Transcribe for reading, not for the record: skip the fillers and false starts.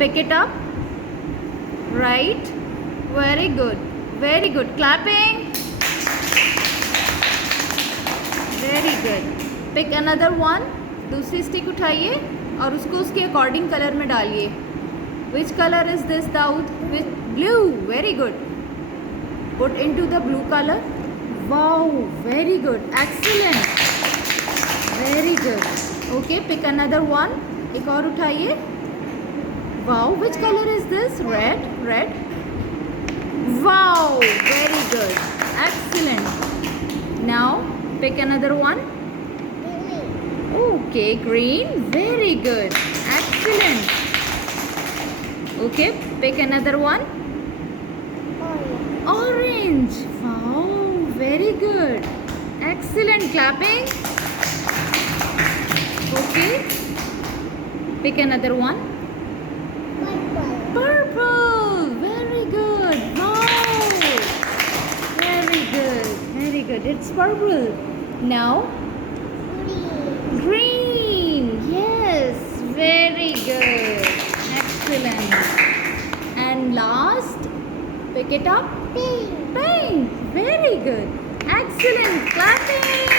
Pick it up. Right. Very good. Very good. Clapping. Very good. Pick another one. दूसरी stick उठाइए और उसको उसके अकॉर्डिंग कलर में डालिए. Which color is this, Daud? With blue. Very good. Put into the blue color. Wow, very good. Excellent. Very good. Okay, pick another one. एक और उठाइए. Wow, which color is this? Red. Red. Wow, very good. Excellent. Now pick another one. Okay, green. Very good. Excellent. Okay, pick another one. Orange. Wow, very good. Excellent. Clapping. Okay, pick another one. Purple. Very good. Wow, very good. Very good. It's purple. Now green. Yes, very good. Excellent. And last, pick it up. Pink. Very good. Excellent. Clapping.